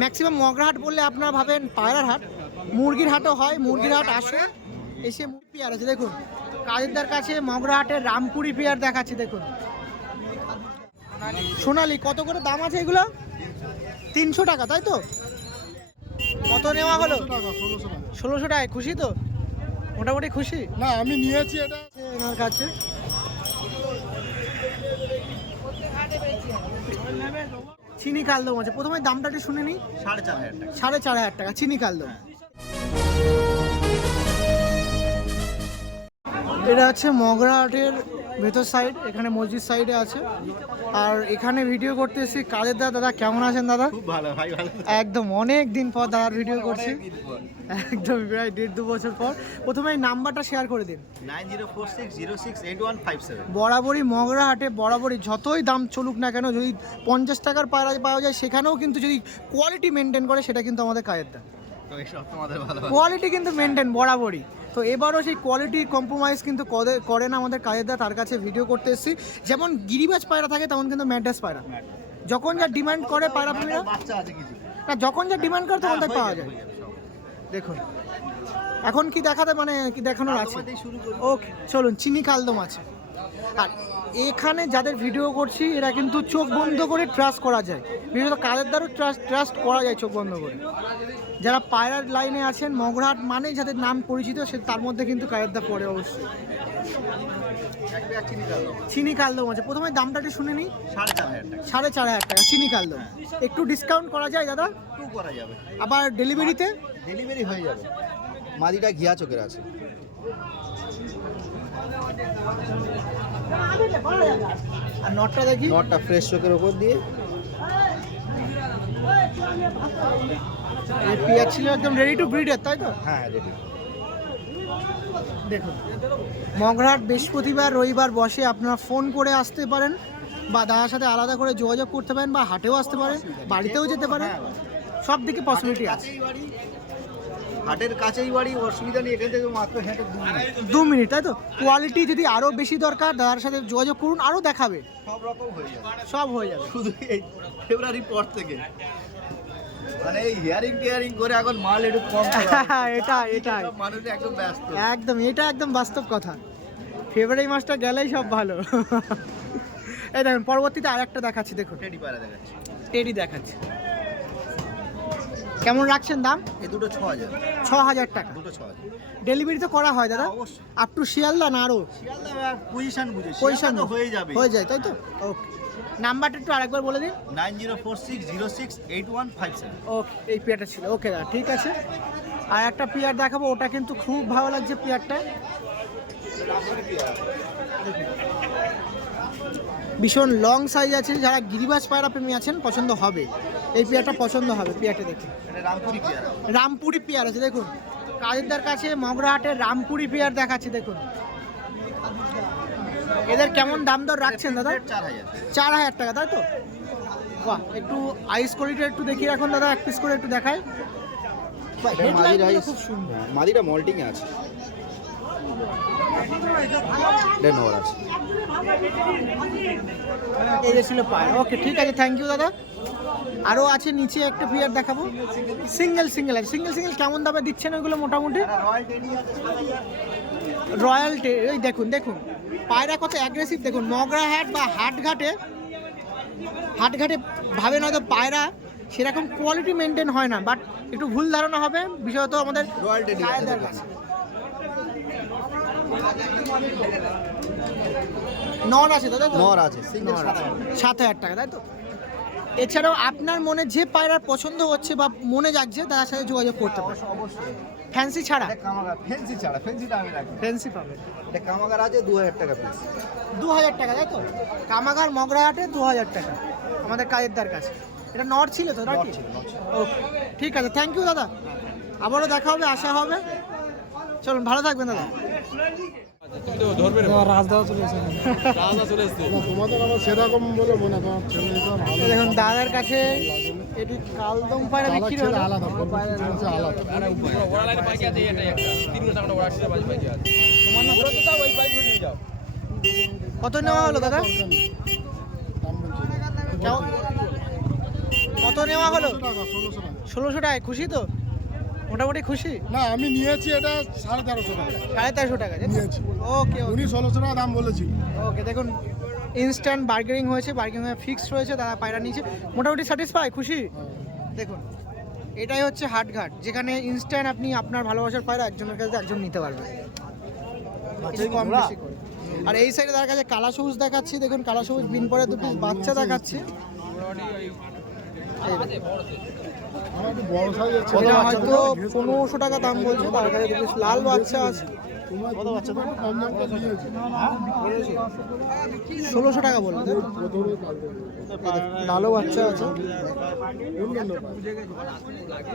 Maximum Mogra হাট বললে আপনারা ভাবেন পায়রার হাট, মুরগির হাটও হয়। মুরগির হাট আসে এসে পেয়ার আছে দেখুন, কাজেরদার কাছে মগরা হাটের রামপুরি পেয়ার দেখাচ্ছে দেখুন। সোনালি কত করে দাম আছে এগুলো? 300 টাকা, তাই তো? কত নেওয়া হলো? 1600 টাকায়। খুশি তো? মোটামুটি খুশি না, আমি নিয়েছি এটা এনার কাছে। চিনি কালদম আছে, প্রথমে দামটা একটু শুনে নিই। 4500 টাকা। 4500 টাকা চিনি কালদম। এটা হচ্ছে মগরা হাটের ভেতর সাইড, এখানে মসজিদ সাইডে আছে। আর এখানে ভিডিও করতে এসেছি কাদের দাদা। কেমন আছেন দাদা? খুব ভালো ভাই, ভালো। একদম অনেক দিন পর দাদার ভিডিও করছি, একদম প্রায় 1.5-2 বছর পর। প্রথমে এই নাম্বারটা শেয়ার করে দিন। 9046068157। বরাবরই মগরা হাটে বরাবরই যতই দাম চলুক না কেন, যদি 50 টাকার পায়রা পাওয়া যায় সেখানেও কিন্তু যদি কোয়ালিটি মেনটেন করে সেটা কিন্তু আমাদের কাজের দা। তো এই সব তোমাদের ভালো। কোয়ালিটি কিন্তু মেনটেন বরাবরই। তো এবারও সেই কোয়ালিটি কম্প্রোমাইজ কিন্তু করে না আমাদের কাজের দা, তার কাছে ভিডিও করতে এসেছি। যেমন গিরিবাজ পায়রা থাকে তেমন কিন্তু ম্যাড্রাস পায়রা, যখন যা ডিমান্ড করে পায়রা প্রেমীরা, বাচ্চা আছে কিছু না যখন যা ডিমান্ড করে তখন তাই পাওয়া যায়। দেখুন এখন কি দেখাতে মানে কি দেখানোর আছে? ওকে চলুন, চিনি কালদম আছে। আর এখানে যাদের ভিডিও করছি এরা কিন্তু চোখ বন্ধ করে ট্রাস্ট করা যায়, বিশেষত কাদের দ্বারাও ট্রাস্ট করা যায় চোখ বন্ধ করে। যারা পায়রার লাইনে আছেন, মগরাহাট মানে যাদের নাম পরিচিত সে তার মধ্যে কিন্তু কাদের দা পড়ে অবশ্যই। চিনি কালদম আছে, প্রথমে দামটা একটু শুনে নিই। 4500 টাকা চিনি কালদম। একটু ডিসকাউন্ট করা যায় দাদা? একটু করা যাবে। আবার ডেলিভারিতে? ডেলিভারি হয়ে যাবে। মাদিটা ঘিয়া চোখের আছে। আর নটটা দেখি। নটটা ফ্রেশ চোখের ওপর দিয়ে। এই পেয়ার ছিল একদম রেডি টু ব্রিডের, তাই তো? হ্যাঁ রেডি। দেখুন মগরাহাট বৃহস্পতিবার রবিবার বসে, আপনারা ফোন করে আসতে পারেন বা দাদার সাথে আলাদা করে যোগাযোগ করতে পারেন, বা হাটেও আসতে পারেন, বাড়িতেও যেতে পারেন, সব দিকে পসিবিলিটি আছে। হাটের কাছেই বাড়ি, অসুবিধা নেই। এখান থেকে মাত্র হেঁটে 2 মিনিট, তাই তো? কোয়ালিটি যদি আরও বেশি দরকার দাদার সাথে যোগাযোগ করুন, আরও দেখাবে, সব রকম হয়ে যাবে। সব হয়ে যাবে। শুধু এই ফেব্রুয়ারি পর থেকে মানে এই হিয়ারিং করে এখন মাল একটু কম এটাই মানুষ একদম ব্যস্ত। একদম এটা একদম বাস্তব কথা। ফেব্রুয়ারি মাসটা গেলেই সব ভালো। এই দেখুন পরবর্তীতে আরেকটা দেখাচ্ছি, দেখুন টেডি পায়রা দেখাচ্ছি। টেডি দেখাচ্ছি। কেমন রাখছেন দাম? এই দুটো 6000। 6000 টাকা। দুটো 6000। ডেলিভারি তো করা হয় দাদা? অবশ্যই। আপ টু শিয়ালদা না আরও? শিয়ালদা পজিশন বুঝে পয়সা তো হয়ে যাবে। হয়ে যায়, তাই তো? ওকে, নাম্বারটা একটু আরেকবার বলে দিন। 9046068157। ওকে, এই পেয়ারটা ছিল। ওকে দাদা ঠিক আছে। আর একটা পেয়ার দেখাবো, ওটা কিন্তু খুব ভালো লাগছে পেয়ারটা। ভীষণ লং সাইজ আছে, যারা গিরিবাজ পায়রা প্রেমী আছেন পছন্দ হবে, এই পেয়ারটা পছন্দ হবে। পেয়ারটা দেখুন, এটা রামপুরি পেয়ারা। রামপুরি পেয়ার আছে দেখুন, কাজেরদার কাছে মগরাহাটের রামপুরি পেয়ার দেখাচ্ছি দেখুন। এদের কেমন দাম দর রাখছেন দাদা? 4000। 4000 টাকা, তাই তো? বাহ, একটু আইস কোয়ালিটি একটু দেখিয়ে রাখুন দাদা, এক পিস করে একটু দেখাই। খুব সুন্দর। মাদিটা মল্টিং এ আছে। ডেনওয়ার আছে। এই যে ছিল পায়। ওকে ঠিক আছে, থ্যাংক ইউ দাদা। আরও আছে নিচে একটা পেয়ার দেখাবো, সিঙ্গেল আছে। সিঙ্গেল কেমন দামে দিচ্ছেন ওইগুলো মোটামুটি? রয়্যাল এই দেখুন পায়রা কত অ্যাগ্রেসিভ দেখুন। মগরাহাট বা হাটঘাটে ভাবে না তো পায়রা সেরকম কোয়ালিটি মেনটেন হয় না, বাট একটু ভুল ধারণা হবে, বিশেষত আমাদের রয়্যাল টেডি কায়েদার কাছে। নর আছে দাদা? নর আছে সিঙ্গেল 7000 টাকা, তাই তো? এছাড়াও আপনার মনে যে পায়রার পছন্দ হচ্ছে বা মনে যাচ্ছে তার সাথে যোগাযোগ করতে পারেন। অবশ্যই। ফ্যান্সি ছাড়া? এটা কামাগার ফেন্সি ছাড়া, ফেন্সিটা আমি রাখি। ফ্যান্সি পাবে। এটা কামাগার আছে 2000 টাকা পিস। 2000 টাকা, তাই তো? কামাগার মগরাহাটে 2000 টাকা আমাদের কায়েদার কাছে। এটা নর ছিল তো নাকি? ওকে ঠিক আছে, থ্যাংক ইউ দাদা। আবারও দেখা হবে, আশা হবে। চলুন, ভালো থাকবেন দাদা। তোমাদের আবার সেরকম বলে মনে তোমার ছেলে তো ভালো। দেখুন দাদার কাছে এটি কালদম পায়রা বিক্রি হলো। আলাদা আলাদা। কত নেওয়া হলো দাদা? কত কত নেওয়া হলো? 1600 টাকা। 1600 টাকায় খুশি তো? মোটামুটি খুশি? না আমি নিয়েছি এটা 1350 টাকা 1350 টাকা নিয়েছি। ওকে উনি 1600 টাকা দাম বলেছিল। ওকে দেখুন ইনস্ট্যান্ট বার্গেনিং হয়েছে, বার্গেনিং ফিক্সড রয়েছে, তারা পায়রা নিয়েছে মোটামুটি স্যাটিসফাই, খুশি। দেখুন এটাই হচ্ছে হাটঘাট, যেখানে ইনস্ট্যান্ট আপনি আপনার ভালোবাসার পায়রা একজনের কাছে একজন নিতে পারবেন কিছু কম বেশি করে। আর এই সাইডে তার কাছে কালা সবুজ দেখাচ্ছি, দেখুন কালা সবুজ বিন পরে দুটো বাচ্চা দেখাচ্ছি। এই দেখুন। আমার একটু বড় সাইজ আছে। এটা হয়তো 1500 টাকা দাম বলছে, তার কাছে দুটো লাল বাচ্চা আছে। কত বাচ্চা তো কম দাম করে নিয়েছি। 1600 টাকা বললো তাই তো? প্রথমে কাল দেবো। লালও বাচ্চা আছে। অন্যান্য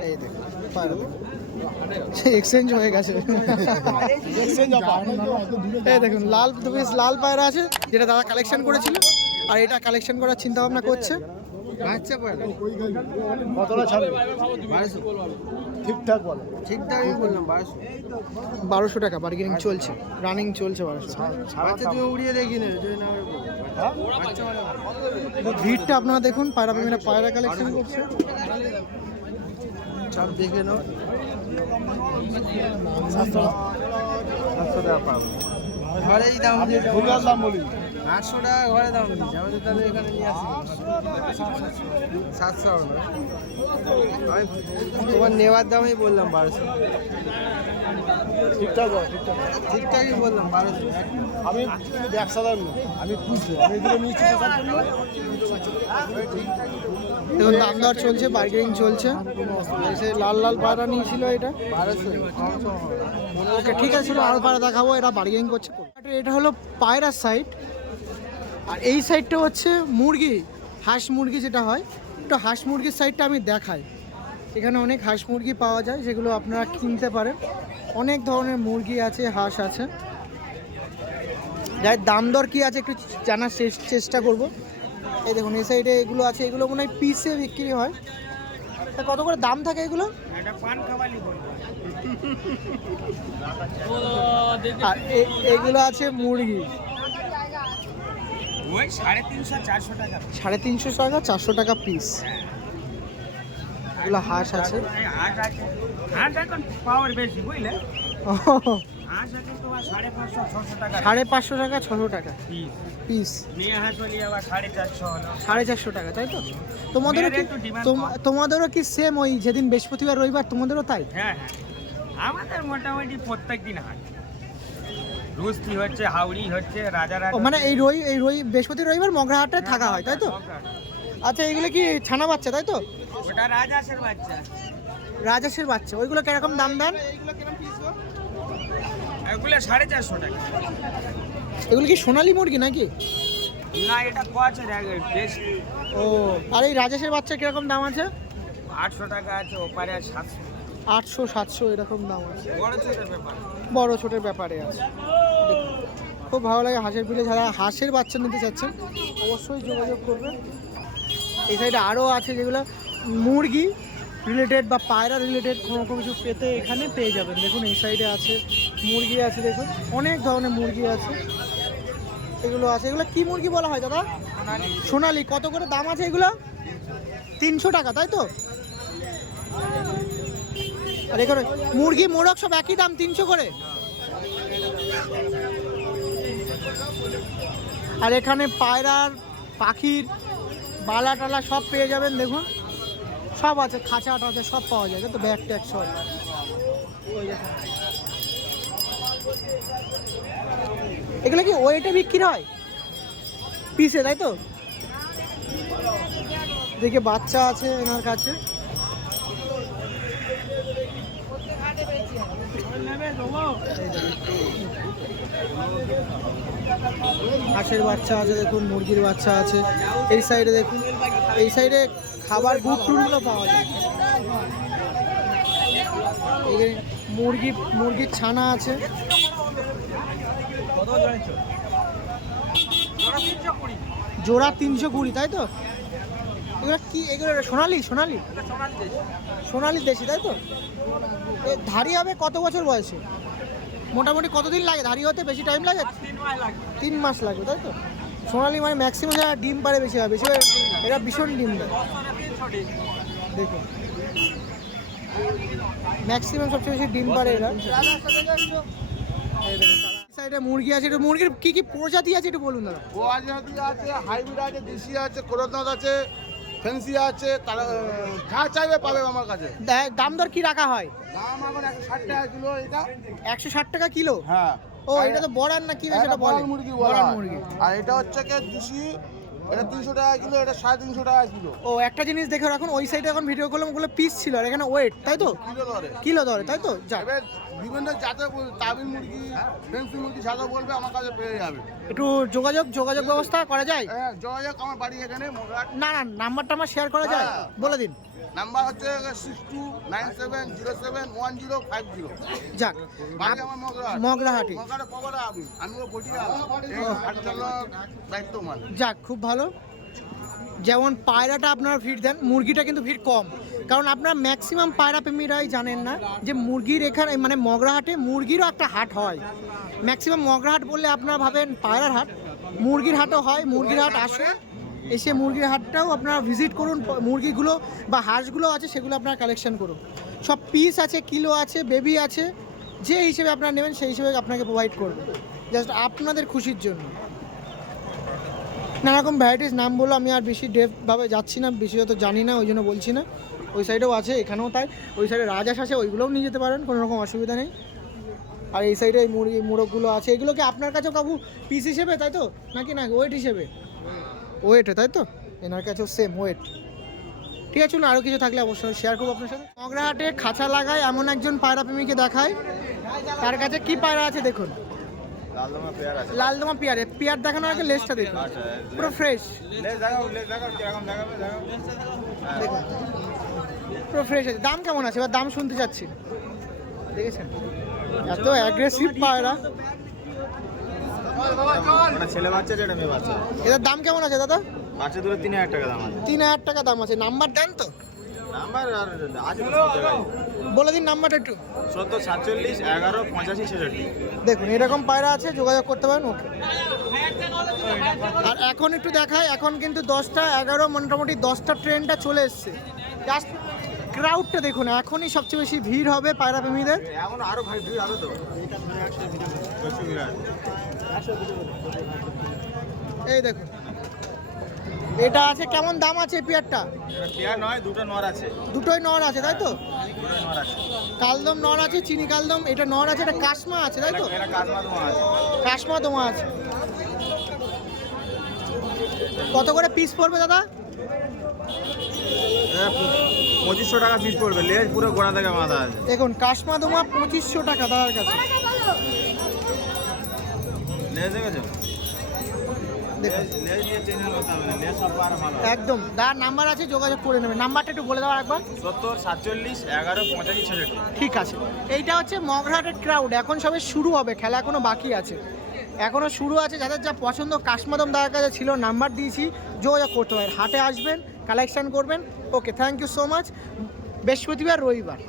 এই দেখুন পায়রা সে এক্সচেঞ্জ হয়ে গেছে। এই দেখুন লাল দু পিস লাল পায়রা আছে, যেটা দাদা কালেকশন করেছিল, আর এটা কালেকশন করার চিন্তা ভাবনা করছে। বাচ্চা পায়রা কতটা ছাড়বে? 1200 ঠিকঠাক বলো। ঠিকঠাকই বললাম 1200। 1200 টাকা বার্গেনিং চলছে, রানিং চলছে 1200। বাচ্চা তুমি উড়িয়ে দেখি না যদি না ভিড়টা আপনারা দেখুন, পায়রা প্রেমীরা পায়রা কালেকশন করছে। সব দেখে নাও। 700 টাকা পাবো। ঘরেই দাম দিয়ে ফুলার দাম বলি। 800 টাকা ঘরে দাম দিচ্ছে, আমাদের তাহলে এখানে নিয়ে আসি 700 হবে। আমি তোমার নেওয়ার দামই বললাম 1200। ঠিকঠাক বল, ঠিকঠাক। ঠিকঠাকই বললাম 1200। আমি কিন্তু ব্যবসাদার নই, আমি খুঁজছি, আমি এগুলো নিয়েছি কোথার জন্য? দেখুন দাম দর চলছে, বার্গেনিং চলছে। এসে লাল লাল পায়রা নিয়েছিল এটা 1200। ওকে ঠিক আছে, চলো আরও পায়রা দেখাবো, এরা বার্গেনিং করছে। এটা হলো পায়রার সাইড, আর এই সাইডটা হচ্ছে মুরগি, হাঁস মুরগি যেটা হয়। একটু হাঁস মুরগির সাইডটা আমি দেখাই। এখানে অনেক হাঁস মুরগি পাওয়া যায়, যেগুলো আপনারা কিনতে পারেন। অনেক ধরনের মুরগি আছে, হাঁস আছে। যাই দাম দর কী আছে একটু জানার চেষ্টা করব। এই দেখুন এই সাইডে এগুলো আছে, এগুলো মনে হয় পিসে বিক্রি হয়। তা কত করে দাম থাকে এগুলো? আর এগুলো আছে মুরগি, 350 টাকা 400 টাকা পিস। এগুলো হাঁস আছে। পাওয়ার বেশি বুঝলে ও, হাঁস আছে তোমার 550-600 টাকা 550 টাকা 600 টাকা পিস। পিস। মেয়ে হাঁস হলে আবার 450 হলো। 450 টাকা তাই তো? তোমাদেরও কি মেয়ের একটু demand তোমাদেরও কি সেম ওই যেদিন বৃহস্পতিবার রবিবার তোমাদেরও তাই? হ্যাঁ হ্যাঁ, আমাদের মোটামুটি প্রত্যেক দিন হাঁস। রুস্তি হচ্ছে, হাওড়ি হচ্ছে, রাজারহাট ও মানে এই বৃহস্পতি রবিবার মগরাহাটে থাকা হয় তাই তো? আচ্ছা এগুলো কি ছানা বাচ্চা তাই তো? ওটা রাজহাঁসের বাচ্চা, রাজহাঁসের বাচ্চা। ওইগুলো কিরকম দাম দেন? এগুলো 450 টাকা। এগুলো কি সোনালী মুরগি নাকি? না এটা কোয়াছে বেশ। ও, আর এই রাজহাঁসের বাচ্চা কিরকম দাম আছে? 800 টাকা আছে, ওপারে 700। 800-700 এরকম দাম আছে। বড় ছোটের ব্যাপার। বড় ছোটের ব্যাপারে আছে। খুব ভালো লাগে হাঁসের পিঠে। যারা হাঁসের বাচ্চা নিতে চাচ্ছেন অবশ্যই যোগাযোগ করবেন। এই সাইডে আরও আছে যেগুলো মুরগি রিলেটেড বা পায়রা রিলেটেড কোনো কিছু পেতে এখানে পেয়ে যাবেন। দেখুন এই সাইডে আছে মুরগি আছে, দেখুন অনেক ধরনের মুরগি আছে। এগুলো আছে, এগুলো কি মুরগি বলা হয় দাদা? সোনালি। কত করে দাম আছে এগুলো? 300 টাকা তাই তো? আর এখানে মুরগি মোরগ সব একই দাম 300 করে। আর এখানে পায়রার পাখির বালা টালা সব পেয়ে যাবেন। দেখুন সব আছে, খাঁচা টাচা সব পাওয়া যায় তো, ব্যাগ ট্যাগ সব। এগুলো কি ওয়েটে বিক্রি হয় পিসে তাই তো? দেখে বাচ্চা আছে এনার কাছে। হাঁসের বাচ্চা আছে, দেখুন মুরগির বাচ্চা আছে। এই সাইডে দেখুন, এই সাইডে খাবার গুড় টুরগুলো পাওয়া যায়। এই যে মুরগির ছানা আছে। জোড়া 320 তাই তো? এগুলো কি? এগুলো সোনালি দেশি তাই তো? এ ধাড়ি হবে কত বছর বয়সে? মোটামুটি কতদিন লাগে ধাড়ি হতে? বেশি টাইম লাগে? 3 মাস লাগবে তাই তো? সোনালি মানে ম্যাক্সিমাম যারা ডিম পারে বেশি হয়, বেশি এরা ভীষণ ডিম দেয়। দেখুন ম্যাক্সিমাম সবচেয়ে বেশি ডিম পারে এরা। সাইডে মুরগি আছে, একটু মুরগির কি কি প্রজাতি আছে একটু বলুন দাদা। প্রজাতি আছে, হাইব্রিড আছে, দেশি আছে, করকনাথ আছে, ফ্যান্সি আছে, যা চাইবে পাবে আমার কাছে। দাম দর কি রাখা হয়? দাম এখন 160 টাকা কিলো এটা। 160 টাকা কিলো? হ্যাঁ। ও এটা তো বড়ার না কি সেটা বলে? বড়ার মুরগি, বড়ার মুরগি। আর এটা হচ্ছে কি দেশি, এটা 300 টাকা কিলো, এটা 350 টাকা কিলো। ও একটা জিনিস দেখে রাখুন, ওই সাইডে এখন ভিডিও করলাম ওগুলো পিস ছিল আর এখানে ওয়েট, তাই তো? কিলো ধরে। কিলো ধরে, তাই তো? যা এবার বিভিন্ন জাতের তামিল মুরগি, ফ্যান্সি মুরগি সাদা বলবে আমার কাছে পেয়ে যাবে। একটু যোগাযোগ ব্যবস্থা করা যায়? হ্যাঁ, যোগাযোগ আমার বাড়ি এখানে মগরাট। না না, নাম্বারটা আমার শেয়ার করা যায়? হ্যাঁ। বলে দিন। নাম্বার হচ্ছে 6297071050। যাক, বাড়ি আমার মগরাট। মগরাহাটি। মগরাট পগড়া আমি ও পটিয়াল। এই হাট চালানোর দায়িত্বমান। যাক, খুব ভালো। যেমন পায়রাটা আপনারা ভিড় দেন, মুরগিটা কিন্তু ভিড় কম, কারণ আপনারা ম্যাক্সিমাম পায়রা প্রেমীরাই জানেন না যে মুরগির এখানে মানে মগরাহাটে মুরগিরও একটা হাট হয়। ম্যাক্সিমাম মগরাহাট বললে আপনারা ভাবেন পায়রার হাট, মুরগির হাটও হয়। মুরগির হাট আসুন, এসে মুরগির হাটটাও আপনারা ভিজিট করুন, মুরগিগুলো বা হাঁসগুলো আছে সেগুলো আপনারা কালেকশন করুন। সব পিস আছে, কিলো আছে, বেবি আছে, যে হিসেবে আপনারা নেবেন সেই হিসেবে আপনাকে প্রোভাইড করবে, জাস্ট আপনাদের খুশির জন্য। নানারকম ভ্যারাইটিস নাম বললো, আমি আর বেশি ডেপভাবে যাচ্ছি না, বেশি হয়তো জানি না ওই জন্য বলছি না। ওই সাইডেও আছে, এখানেও তাই। ওই সাইডে রাজহাঁস আছে, ওইগুলোও নিয়ে যেতে পারেন, কোনো রকম অসুবিধা নেই। আর এই সাইডে এই মোরগগুলো আছে, এগুলো কি আপনার কাছেও কাকু পিস হিসেবে, তাই তো? নাকি না ওয়েট হিসেবে? ওয়েটে, তাই তো? এনার কাছেও সেম ওয়েট। ঠিক আছে, চলুন আরও কিছু থাকলে অবশ্যই শেয়ার করবো আপনার সাথে। মগরাহাটে খাঁচা লাগায় এমন একজন পায়রা প্রেমীকে দেখায়, তার কাছে কি পায়রা আছে দেখুন। লালদমা পেয়ার আছে। লালদমা পেয়ারে পেয়ার দেখানোর আগে লেজটা দেখুন, পুরো ফ্রেশ। লেজ দেখাও কিরকম দেখাবে দেখুন পুরো ফ্রেশ আছে। দাম কেমন আছে এবার? দাম শুনতে চাচ্ছি। দেখেছেন এত অ্যাগ্রেসিভ পায়রা। মানে ছেলে বাচ্চা যেটা মেয়ে বাচ্চা। এটার দাম কেমন আছে দাদা? বাচ্চা দুটো 3000 টাকা দাম আছে। 3000 টাকা দাম আছে। নাম্বার দেন তো? নাম্বার আর আছে তো সব জায়গায়। বলে দিন নাম্বারটা একটু। 70 47 11 85 66। দেখুন এরকম পায়রা আছে, যোগাযোগ করতে পারেন। ওকে, আর এখন একটু দেখায়, এখন কিন্তু 10টা 11 মোটামুটি 10টা ট্রেনটা চলে এসছে। জাস্ট ক্রাউডটা দেখুন, এখনই সবচেয়ে বেশি ভিড় হবে পায়রা প্রেমীদের। এখন আরো ভাই ভিড় হবে তো। এটা ধরে 100 ভিডিও প্রচুর ভিড় আছে। এই দেখুন এটা আছে। কেমন দাম আছে পেয়ারটা? এটা পেয়ার নয়, দুটো নর আছে। দুটোই নর আছে, তাই তো? দুটোই নর আছে। কালদম নর আছে, চিনি কালদম এটা নর আছে, এটা কাশমা আছে, তাই তো? এটা কাজমা দোয়া আছে। কাশমা দমা আছে। কত করে পিস পড়বে দাদা? 2500 টাকা পিস পড়বে। লেজ পুরো গোড়া থেকে বাঁধা আছে। দেখুন কাশমা দমা 2500 টাকা দাদার কাছে। লেজ দেখেছো? দেখুন লেজ নিয়ে চেঞ্জ করতে হবে না। লেজ সব আর ভালো। একদম। দাদার নাম্বার আছে, যোগাযোগ করে নেবেন। নাম্বারটা একটু বলে দেওয়ার একবার। 70 47 11 85 66। ঠিক আছে। এইটা হচ্ছে মগরাহাটের ক্রাউড। এখন সবে শুরু হবে, খেলা এখনো বাকি আছে, এখনো শুরু আছে। যাদের যা পছন্দ কাশমাদম দাদার কাছে ছিল, নাম্বার দিয়েছি, যোগাযোগ করতে পারেন। হাটে আসবেন, কালেকশন করবেন। ওকে, থ্যাংক ইউ সো মাচ। বৃহস্পতিবার রবিবার।